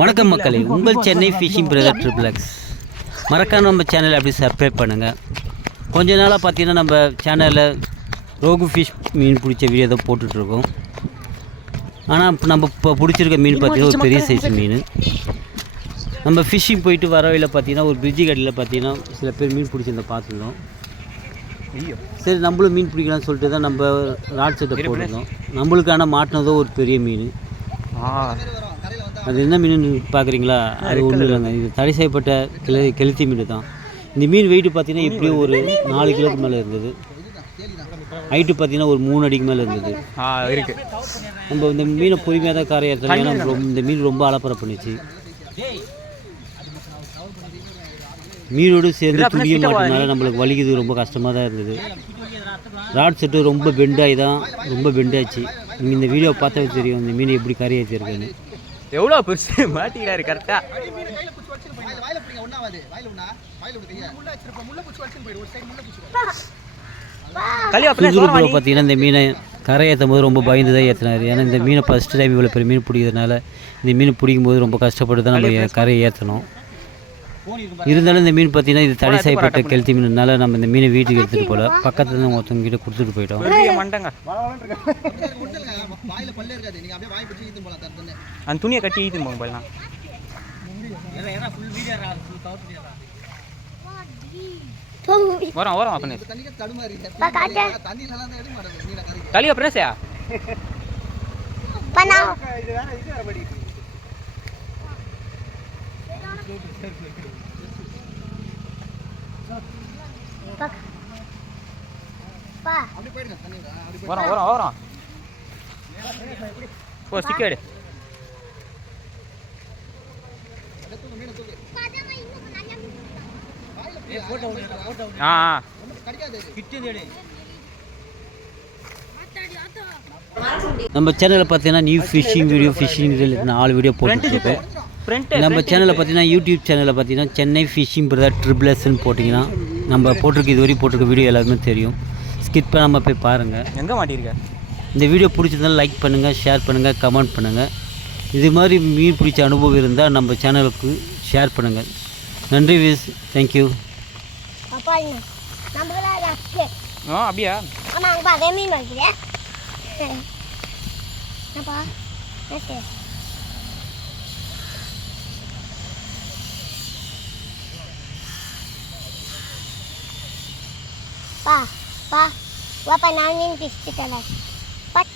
வணக்கம் மக்களே, உங்கள் சென்னை ஃபிஷிங் பிரதர் ட்ரிபிள்எக்ஸ். மறக்காம நம்ம சேனலை அப்படி சப்ஸ்கிரைப் பண்ணுங்கள். கொஞ்ச நாளாக பார்த்தீங்கன்னா நம்ம சேனலில் ரோகு ஃபிஷ் மீன் பிடிச்ச வீடியோ தான் போட்டுட்ருக்கோம். ஆனால் இப்போ நம்ம இப்போ பிடிச்சிருக்க மீன் பார்த்தீங்கன்னா ஒரு பெரிய சைஸ் மீன். நம்ம ஃபிஷ்ஷிங் போயிட்டு வரவையில் பார்த்தீங்கன்னா ஒரு பிரிட்ஜி கடையில் பார்த்தீங்கன்னா சில பேர் மீன் பிடிச்சிருந்த பார்த்துருந்தோம். சரி, நம்மளும் மீன் பிடிக்கலாம்னு சொல்லிட்டு தான் நம்ம ராட் செட்டை போட்டிருந்தோம். நம்மளுக்கான மாட்டினதோ ஒரு பெரிய மீன். அது என்ன மீன் பார்க்குறீங்களா? அது ஒன்றும் இல்லைங்க, இது தடை செய்யப்பட்ட கெளுத்தி மீன் தான். இந்த மீன் வெயிட்டு பார்த்தீங்கன்னா எப்படியும் ஒரு 4 கிலோக்கு மேலே இருந்தது. ஹைட்டு பார்த்தீங்கன்னா ஒரு 3 அடிக்கு மேலே இருந்தது. நம்ம இந்த மீனை பொறுமையாக தான் காரை ஏற்றணும். ஏன்னா இந்த மீன் ரொம்ப அலப்பறை பண்ணிச்சு. மீனோடு சேர்ந்து துணிய மாட்டதுனால நம்மளுக்கு வலிக்குது, ரொம்ப கஷ்டமாக தான் இருந்தது. ராட் செட்டு ரொம்ப பெண்டாச்சு. நீங்கள் இந்த வீடியோ பார்த்தாவே தெரியும் இந்த மீன் எப்படி கரை ஏற்றிருக்குன்னு. எவ்வளோ பெருசு மாட்டிக்கிறாரு கரெக்டாக. சுறுசுறுப்பில் பார்த்தீங்கன்னா இந்த மீனை கரை ஏற்றும் போது ரொம்ப பயந்து தான் ஏற்றினார். ஏன்னா இந்த மீனை ஃபஸ்ட்டு டைம் இவ்வளோ பெரிய மீன் பிடிக்கிறதுனால இந்த மீன் பிடிக்கும்போது ரொம்ப கஷ்டப்பட்டு தான் நம்ம கரையை ஏற்றணும். இருந்தாலும் இந்த மீன் பார்த்தீங்கன்னா இது தடை செய்யப்பட்ட கெளுத்தி மீனால நம்ம இந்த மீனை வீட்டுக்கு எடுத்துகிட்டு போகல, பக்கத்தில் தான் ஒருத்தவங்க கிட்ட கொடுத்துட்டு போயிட்டோம். அந்த துணியை கட்டி ஈத்து போங்க போயிடலாம். வரோம் அப்பனே தலி அப்பனேசா வரோம் போ ஸ்டிக்கர் எடு. நம்ம சேனலில் பார்த்தீங்கன்னா நியூ ஃபிஷிங் வீடியோ 4 வீடியோ போட்டுருக்கோம். நம்ம சேனலில் பார்த்தீங்கன்னா யூடியூப் சேனலில் பார்த்தீங்கன்னா சென்னை ஃபிஷிங் பிரதர் ட்ரிபிள்எக்ஸ்ன்னு போட்டிங்கன்னா நம்ம போட்டிருக்க இதுவரையும் போட்டிருக்க வீடியோ எல்லாருமே தெரியும். ஸ்கிப் பண்ணாமல் போய் பாருங்கள். எங்கே மாட்டிருக்க? இந்த வீடியோ பிடிச்சதுனால லைக் பண்ணுங்கள், ஷேர் பண்ணுங்கள், கமெண்ட் பண்ணுங்கள். இது மாதிரி மீன் பிடிச்ச அனுபவம் இருந்தால் நம்ம சேனலுக்கு ஷேர் பண்ணுங்கள். நன்றி விஸ், தேங்க்யூ. அப்படியா? Pa, wapa namin fish kita lang. Pat.